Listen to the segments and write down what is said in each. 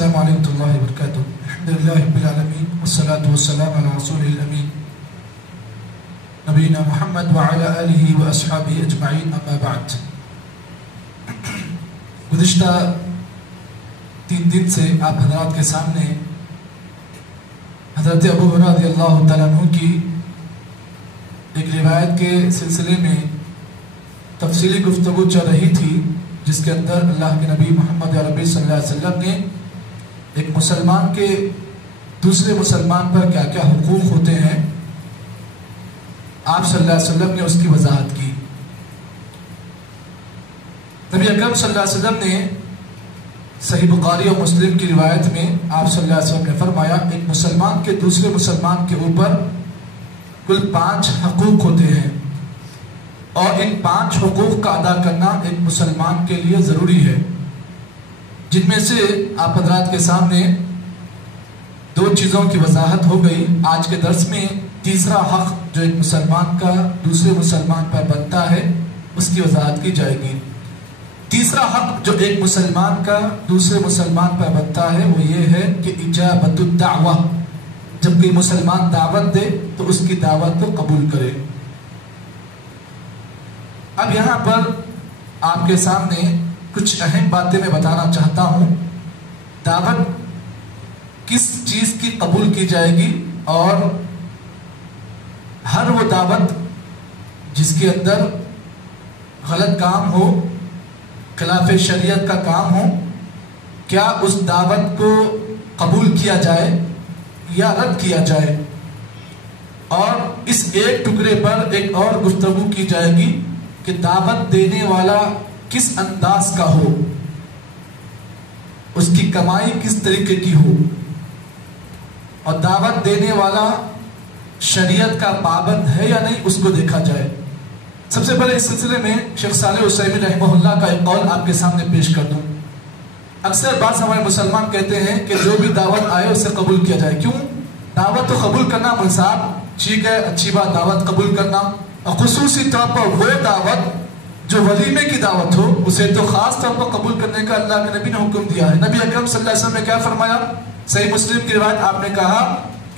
السلام علیکم ورحمۃ اللہ وبرکاتہ. الحمدللہ رب العالمین والصلاة والسلام علی رسول الامین نبینا محمد وعلی آلہ واصحابہ اجمعین، اما بعد. گزشتہ 3 دن سے آپ حضرات کے سامنے حضرت ابو ہریرہ رضی اللہ تعالیٰ عنہ کی ایک روایت کے سلسلے میں تفصیلی گفتگو چل رہی تھی، جس کے اندر اللہ کے نبی محمد عربی صلی اللہ علیہ وسلم نے ایک مسلمان کے دوسرے مسلمان پر کیا کیا حقوق ہوتے ہیں آپ صلی اللہ علیہ وسلم نے اس کی وضاحت کی. نبی اکرم صلی اللہ علیہ وسلم نے صحیح بخاری اور مسلم کی روایت میں آپ صلی اللہ علیہ وسلم نے فرمایا، ایک مسلمان کے دوسرے مسلمان کے اوپر کل 5 حقوق ہوتے ہیں، اور ان 5 حقوق کا ادا کرنا ایک مسلمان کے لیے ضروری ہے، جن میں سے آپ حضرات کے سامنے 2 چیزوں کی وضاحت ہو گئی. آج کے درس میں تیسرا حق جو ایک مسلمان کا دوسرے مسلمان پر بنتا ہے اس کی وضاحت کی جائے گی. تیسرا حق جو ایک مسلمان کا دوسرے مسلمان پر بنتا ہے وہ یہ ہے کہ اجابت الدعوہ، جب کوئی مسلمان دعوت دے تو اس کی دعوت کو قبول کرے. اب یہاں پر آپ کے سامنے کچھ اہم باتیں میں بتانا چاہتا ہوں. دعوت کس چیز کی قبول کی جائے گی، اور ہر وہ دعوت جس کے اندر غلط کام ہو، خلاف شریعت کا کام ہو، کیا اس دعوت کو قبول کیا جائے یا رد کیا جائے. اور اس ایک ٹکڑے پر ایک اور گفتگو کی جائے گی کہ دعوت دینے والا کس انداز کا ہو، اس کی کمائی کس طریقے کی ہو، اور دعوت دینے والا شریعت کا پابند ہے یا نہیں اس کو دیکھا جائے. سب سے پہلے اس سلسلے میں شیخ صالح عثیمین رحمہ اللہ کا ایک قول آپ کے سامنے پیش کر دوں. اکثر بعض ہمارے مسلمان کہتے ہیں کہ جو بھی دعوت آئے اسے قبول کیا جائے. کیوں؟ دعوت تو قبول کرنا منصاب ٹھیک ہے، اچھی بات، دعوت قبول کرنا، اور خصوصی طور پر وہ دعوت جو ولیمے کی دعوت ہو اسے تو خاص طور پر قبول کرنے کا اللہ کے نبی نے حکم دیا ہے. نبی اکرم صلی اللہ علیہ وسلم نے کیا فرمایا؟ صحیح مسلم کی روایت آپ نے کہا،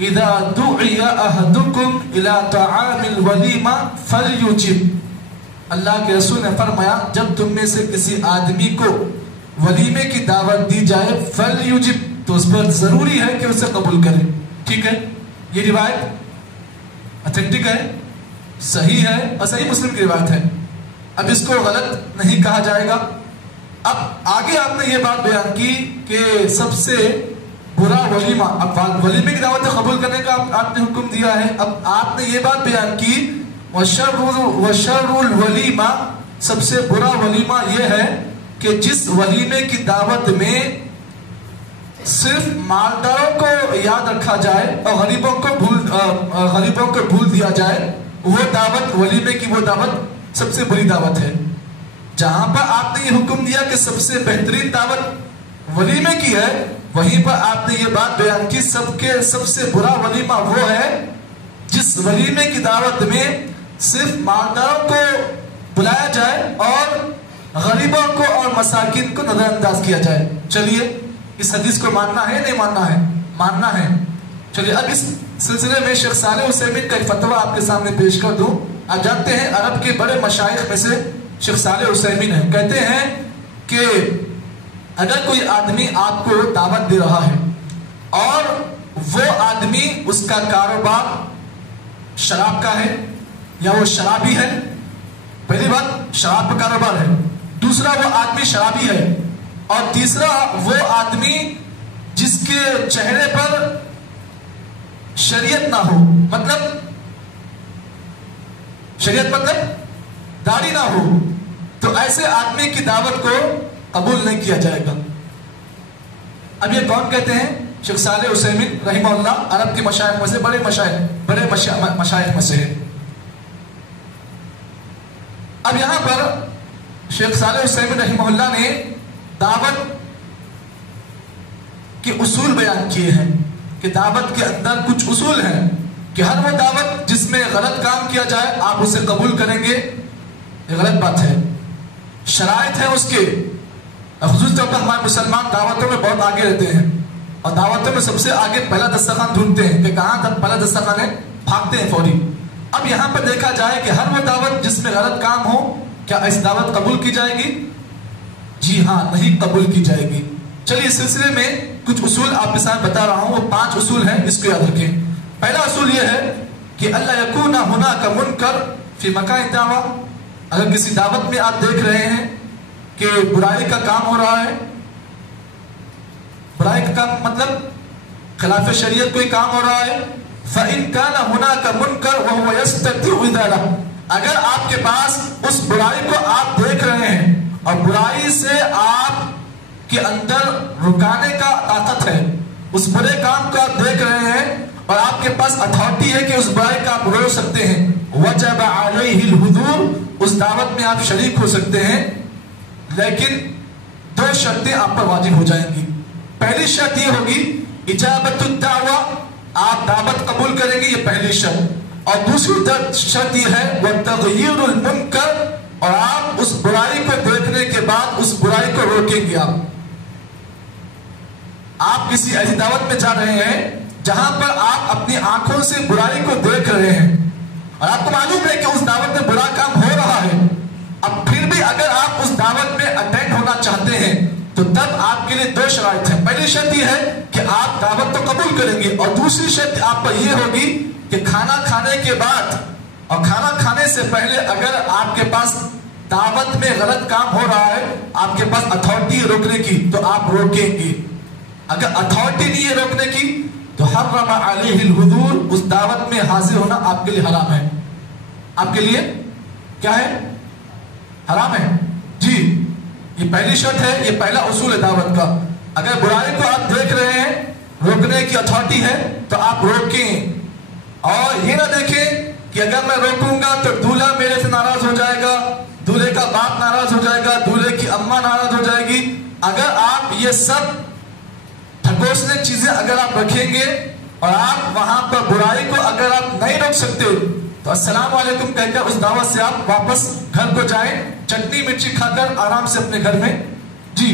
اذا دعی احدکم الى طعام الولیمہ فلیجب. اللہ کے رسول نے فرمایا جب تم میں سے کسی آدمی کو ولیمے کی دعوت دی جائے فلیجب، تو اس پر ضروری ہے کہ اسے قبول کرے. ٹھیک ہے، یہ روایت اتھینٹک ہے، صحیح ہے، اور صحیح مسلم کی روایت ہے. اب اس کو غلط نہیں کہا جائے گا. اب آگے آپ نے یہ بات بیان کی کہ سب سے برا ولیمہ، اب ولیمے کی دعوت قبول کرنے کا آپ نے حکم دیا ہے. اب آپ نے یہ بات بیان کی وشر الولیمہ، سب سے برا ولیمہ یہ ہے کہ جس ولیمے کی دعوت میں صرف مالداروں کو یاد رکھا جائے اور غریبوں کو بھول دیا جائے، وہ دعوت، ولیمے کی وہ دعوت سب سے بری دعوت ہے. جہاں پر آپ نے یہ حکم دیا کہ سب سے بہترین دعوت ولیمے کی ہے، وہیں پر آپ نے یہ بات بیان کی سب سے برا ولیمہ وہ ہے جس ولیمے کی دعوت میں صرف مالداروں کو بلایا جائے اور غریبوں کو اور مساکین کو نظر انداز کیا جائے. چلیے اس حدیث کو ماننا ہے نہیں ماننا ہے؟ ماننا ہے. چلیے اب اس سلسلے میں شیخ صالح عثیمین کا ایک فتویٰ آپ کے سامنے پیش کر دوں. آپ جانتے ہیں عرب کے بڑے مشائخ میں سے شیخ صالح عثیمین ہیں. کہتے ہیں کہ اگر کوئی آدمی آپ کو دعوت دے رہا ہے اور وہ آدمی اس کا کاروبار شراب کا ہے یا وہ شرابی ہے، پہلی بات شراب کا کاروبار ہے، دوسرا وہ آدمی شرابی ہے، اور تیسرا وہ آدمی جس کے چہرے پر شریعت نہ ہو، شریعت مطلب داڑھی نہ ہو، تو ایسے آدمی کی دعوت کو قبول نہیں کیا جائے گا. اب یہ کون کہتے ہیں؟ شیخ صالح عثیمین رحمہ اللہ، عرب کے مشائخ میں سے بڑے مشائخ میں سے ہے. اب یہاں پر شیخ صالح عثیمین رحمہ اللہ نے دعوت کے اصول بیان کیے ہیں کہ دعوت کے اندر کچھ اصول ہیں کہ ہر وہ دعوت جس میں غلط کام کیا جائے آپ اسے قبول کریں گے، یہ غلط بات ہے. شرائط ہیں اس کے، خصوص طور پر ہمارے مسلمان دعوتوں میں بہت آگے رہتے ہیں. اور دعوتوں میں سب سے آگے پہلا دسترخوان ڈھونڈتے ہیں کہ کہاں تک پہلا دسترخوان ہے، بھاگتے ہیں فوری۔ اب یہاں پر دیکھا جائے کہ ہر وہ دعوت جس میں غلط کام ہو، کیا ایسی دعوت قبول کی جائے گی؟ جی ہاں، نہیں قبول کی جائے گی۔ چلیے اس سلسلے میں کچھ اصول آپ کے ساتھ بتا رہا ہوں، وہ 5 اصول ہیں، اس کو یاد رکھیں۔ پہلا اصول یہ ہے کہ اللہ یکون ہناک منکر فی مکان دعوہ۔ اگر کسی دعوت میں آپ دیکھ رہے ہیں کہ برائی کا کام ہو رہا ہے، برائی کا کام مطلب خلاف شریعت کوئی کام ہو رہا ہے، فَإِن كَانَ هُنَاكَ مُنْكَرٌ وَهُوَ يَسْتَطِيعُ إِزَالَهُ، اگر آپ کے پاس اس برائی کو آپ دیکھ رہے ہیں اور برائی سے آپ کے اندر رکانے کا طاقت ہے، اس برے کام کو آپ دیکھ رہے ہیں اور آپ کے پاس اتھارٹی ہے کہ اس برائی کا آپ روک سکتے ہیں، وَجَبَ عَلَيْهِ الْحُضُورُ، اس دعوت میں آپ شریک ہو سکتے ہیں، لیکن 2 شرطیں آپ پر واجب ہو جائیں گی۔ پہلی شرط یہ ہوگی اجابت الدعوہ، آپ دعوت قبول کریں گے، یہ پہلی شرط، اور دوسری شرط یہ ہے وَتَغْيِيرُ الْمُنْكَرِ، اور آپ اس برائی کو دیکھنے کے بعد اس برائی کو روکیں گے۔ آپ کسی ایسی دعوت میں جا رہے ہیں جہاں پر آپ اپنی آنکھوں سے برائی کو دیکھ رہے ہیں اور آپ کو معلوم ہے کہ اس دعوت میں برا کام ہو رہا ہے، اب پھر بھی اگر آپ اس دعوت میں اٹینڈ ہونا چاہتے ہیں تو تب آپ کے لیے 2 شرائط ہیں۔ پہلی شرط یہ ہے کہ آپ دعوت تو قبول کریں گے، اور دوسری شرط آپ پر یہ ہوگی کہ کھانا کھانے کے بعد اور کھانا کھانے سے پہلے اگر آپ کے پاس دعوت میں غلط کام ہو رہا ہے، آپ کے پاس اتھارٹی ہے روکنے کی، تو آپ روکیں گے۔ اگر اتھارٹی نہیں ہے روکنے کی تو حرم علیہ الحضور، اس دعوت میں حاضر ہونا آپ کے لیے حرام ہے۔ آپ کے لیے کیا ہے؟ حرام ہے۔ جی، یہ پہلی شرط ہے، یہ پہلا اصول ہے دعوت کا۔ اگر برائی کو آپ دیکھ رہے ہیں، روکنے کی اتھارٹی ہے تو آپ روکیں، اور یہ نہ دیکھیں کہ اگر میں روکوں گا تو دولہا میرے سے ناراض ہو جائے گا، دولہے کا باپ ناراض ہو جائے گا، دولہے کی اماں ناراض ہو جائے گی۔ اگر آپ یہ سب ٹھکوسنے چیزیں اگر آپ رکھیں گے اور آپ وہاں پر برائی کو اگر آپ نہیں روک سکتے تو السلام علیکم کہہ کر اس دعوت سے آپ واپس گھر کو جائیں، چٹنی مرچی کھا کر آرام سے اپنے گھر میں جی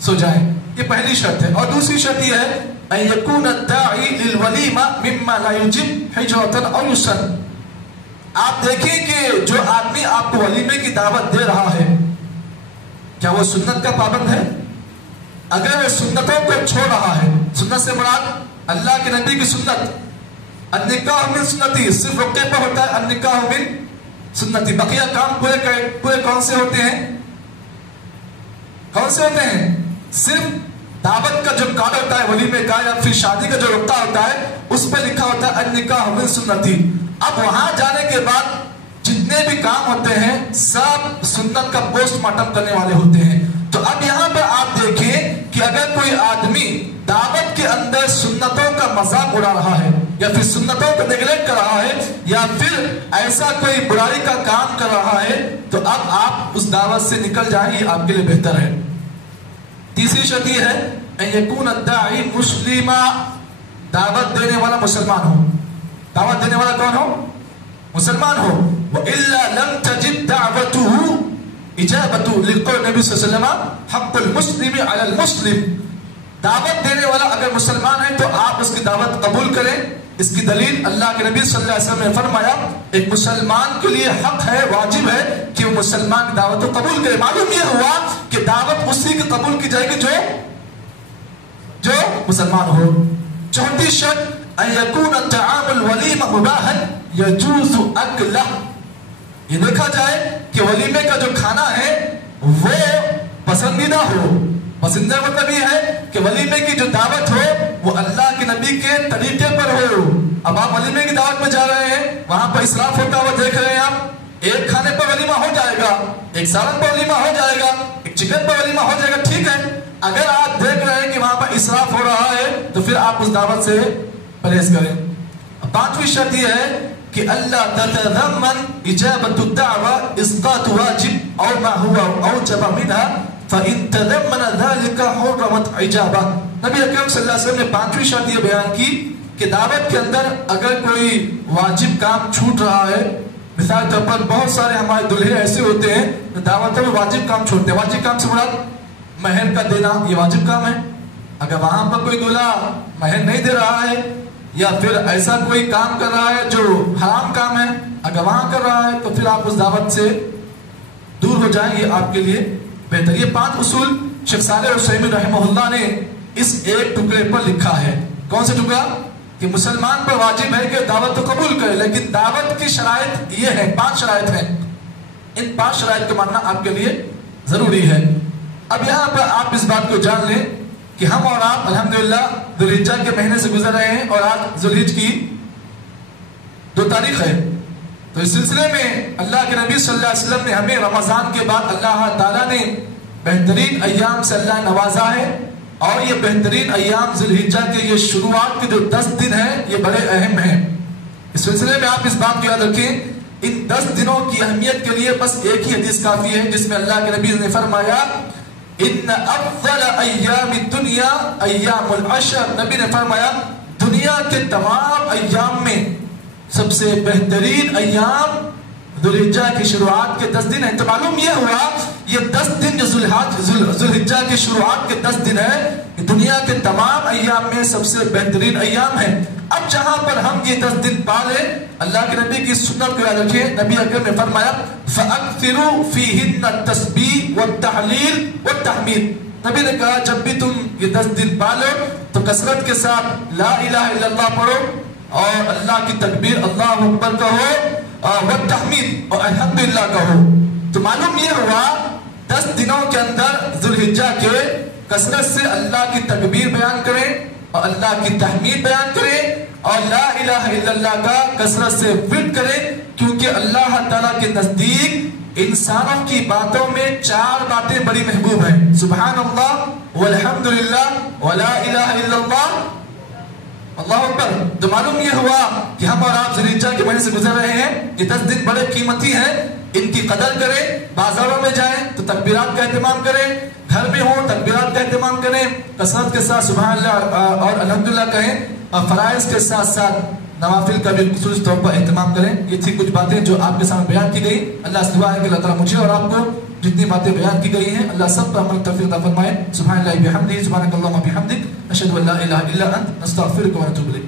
سو جائیں۔ یہ پہلی شرط ہے۔ اور دوسری شرط یہ ہے ان یکون الداعی للولیمہ مما لا یجب حجرۃ او یسن، آپ دیکھیں کہ جو آدمی آپ کو ولیمے کی دعوت دے رہا ہے کیا وہ سنت کا پابند ہے؟ اگر وہ سنتوں کو چھوڑ رہا ہے، سنت سے مراد اللہ کے نبی کی سنت، النکاح من سنتی، صرف رقے پر ہوتا ہے النکاح من سنتی، بقیہ کام پورے کون سے ہوتے ہیں؟ کون سے ہوتے ہیں؟ صرف دعوت کا جو کارڈ ہوتا ہے ولیمے کا یا پھر شادی کا جو رقطہ ہوتا ہے اس پہ لکھا ہوتا ہے النکاح من سنتی۔ اب وہاں جانے کے بعد جتنے بھی کام ہوتے ہیں سب سنت کا پوسٹ مارٹم کرنے والے ہوتے ہیں۔ تو اب یہاں پر آپ دیکھیں کہ اگر کوئی آدمی دعوت کے اندر سنتوں کا مذاق اڑا رہا ہے یا پھر سنتوں کو نیگلیکٹ کر رہا ہے یا پھر ایسا کوئی برائی کا کام کر رہا ہے تو اب آپ اس دعوت سے نکل جائیں، یہ آپ کے لیے بہتر ہے۔ تیسری شرط یہ ہے ان یکون الداعی مسلما، دعوت دینے والا مسلمان ہو۔ دعوت دینے والا کون ہو؟ مسلمان ہو۔ وَإِلَّا لَمْ تَجِدْ دَعْوَتُهُ اجابت لقول نبی صلی اللہ علیہ وسلم حق المسلم علی المسلم، دعوت دینے والا اگر مسلمان ہے تو آپ اس کی دعوت قبول کریں۔ اس کی دلیل اللہ کے نبی صلی اللہ علیہ وسلم نے فرمایا ایک مسلمان کے لیے حق ہے، واجب ہے کہ وہ مسلمان کی دعوت کو قبول کرے۔ معلوم یہ ہوا کہ دعوت اسی کی قبول کی جائے گی جو مسلمان ہو۔ چوتھی شرط ان یکون طعام الولیمہ مباحا یجوز اکلہ، یہ دیکھا جائے کہ ولیمے کا جو کھانا ہے وہ پسندیدہ ہو۔ پسندیدہ مطلب یہ ہے کہ ولیمے کی جو دعوت ہو وہ اللہ کے نبی کے طریقے پر ہو۔ اب آپ ولیمے کی دعوت میں جا رہے ہیں، وہاں پر اسراف ہوتا ہوا دیکھ رہے ہیں آپ، ایک کھانے پر ولیمہ ہو جائے گا، ایک سالن پر ولیمہ ہو جائے گا، ایک چکن پر ولیمہ ہو جائے گا، ٹھیک ہے۔ اگر آپ دیکھ رہے ہیں کہ وہاں پر اسراف ہو رہا ہے تو پھر آپ اس دعوت سے پرہیز کریں۔ پانچویں شرط یہ ہے کہ اللہ تتضمن اجابت الدعوہ اسقاط واجب او ما هو اوجب منها فان تضمن ذلك حرمت اجابہ۔ نبی اکرم صلی اللہ علیہ وسلم نے پانچویں شرط یہ بیان کی کہ دعوت کے اندر اگر کوئی واجب کام چھوٹ رہا ہے، مثال طور پر بہت سارے ہمارے دلہے ایسے ہوتے ہیں جو دعوتوں میں واجب کام چھوڑتے ہیں۔ واجب کام سے مراد مہر کا دینا، یہ واجب کام ہے، اگر وہاں پر کوئی دولہا مہر نہیں دے رہا ہے یا پھر ایسا کوئی کام کر رہا ہے جو حرام کام ہے اگر وہاں کر رہا ہے تو پھر آپ اس دعوت سے دور ہو جائیں، یہ آپ کے لیے بہتر۔ یہ 5 اصول شیخ صالح العثیمین رحمہ اللہ نے اس ایک ٹکڑے پر لکھا ہے۔ کون سے ٹکڑا؟ کہ مسلمان پر واجب ہے کہ دعوت تو قبول کرے، لیکن دعوت کی شرائط یہ ہے، 5 شرائط ہیں، ان 5 شرائط کو ماننا آپ کے لیے ضروری ہے۔ اب یہاں پر آپ اس بات کو جان لیں کہ ہم اور آپ الحمدللہ ذوالحجہ کے مہینے سے گزر رہے ہیں اور آج ذوالحجہ کی 2 تاریخ ہے۔ تو اس سلسلے میں اللہ کے نبی صلی اللہ علیہ وسلم نے ہمیں رمضان کے بعد اللہ تعالیٰ نے بہترین ایام سے اللہ نوازا ہے، اور یہ بہترین ایام ذوالحجہ کے یہ شروعات کے جو 10 دن ہیں یہ بڑے اہم ہیں۔ اس سلسلے میں آپ اس بات کو یاد رکھیں، ان 10 دنوں کی اہمیت کے لیے بس ایک ہی حدیث کافی ہے جس میں اللہ کے نبی نے فرمایا ان افضل ایام الدنیا ایام العشر۔ نبی نے فرمایا دنیا کے تمام ایام میں سب سے بہترین ایام ذوالحجہ کی شروعات کے 10 دن ہیں۔ تو معلوم یہ ہوا یہ 10 دن جو ذوالحجہ کی شروعات کے 10 دن ہے یہ دنیا کے تمام ایام میں سب سے بہترین ایام ہیں۔ اب جہاں پر ہم یہ 10 دن پالیں، اللہ کے نبی کی سنت کو یاد رکھیں، نبی اکرم نے فرمایا فَأَكْثِرُوا فِيهِنَّ التَّسْبِيحَ وَالتَّهْلِيلَ وَالتَّحْمِيدَ۔ نبی نے کہا جب بھی تم یہ 10 دن پالو تو کثرت کے ساتھ لا الہ الا اللہ پڑھو اور اللہ کی تکبیر اللہ اکبر کہو والتحمید اور الحمدللہ کہو۔ تو معلوم یہ ہوا 10 دنوں کے اندر ذوالحجہ کے کثرت سے اللہ کی تکبیر بیان کریں اور اللہ کی تحمید بیان کریں اور لا الہ الا اللہ کا کثرت سے ورد کریں، کیونکہ اللہ تعالیٰ کے نزدیک انسانوں کی باتوں میں 4 باتیں بڑی محبوب ہیں، سبحان اللہ والحمدللہ ولا الہ الا اللہ اللہ اکبر۔ تو معلوم یہ ہوا کہ ہم اور آپ ذوالحجہ کے مہینے سے گزر رہے ہیں، یہ 10 دن بڑے قیمتی ہیں، ان کی قدر کریں، بازاروں میں جائیں تو تکبیرات کا اہتمام کریں، گھر میں ہوں تکبیرات کا اہتمام کریں، کثرت کے ساتھ سبحان اللہ اور الحمدللہ کہیں، اور فرائض کے ساتھ ساتھ نوافل کا بھی خصوص طور پر اہتمام کریں۔ یہ تھی کچھ باتیں جو آپ کے سامنے بیان کی گئی۔ اللہ سے دعا ہے کہ اللہ تعالیٰ مجھے اور آپ کو جتنی باتیں بیان کی گئی ہیں اللہ سب پر عمل توفیق عطا فرمائے۔ سبحان اللہ بحمدہ، سبحانک اللہم بحمدک، اشہد ان لا الہ الا انت، نستغفرک و نتوب الیک۔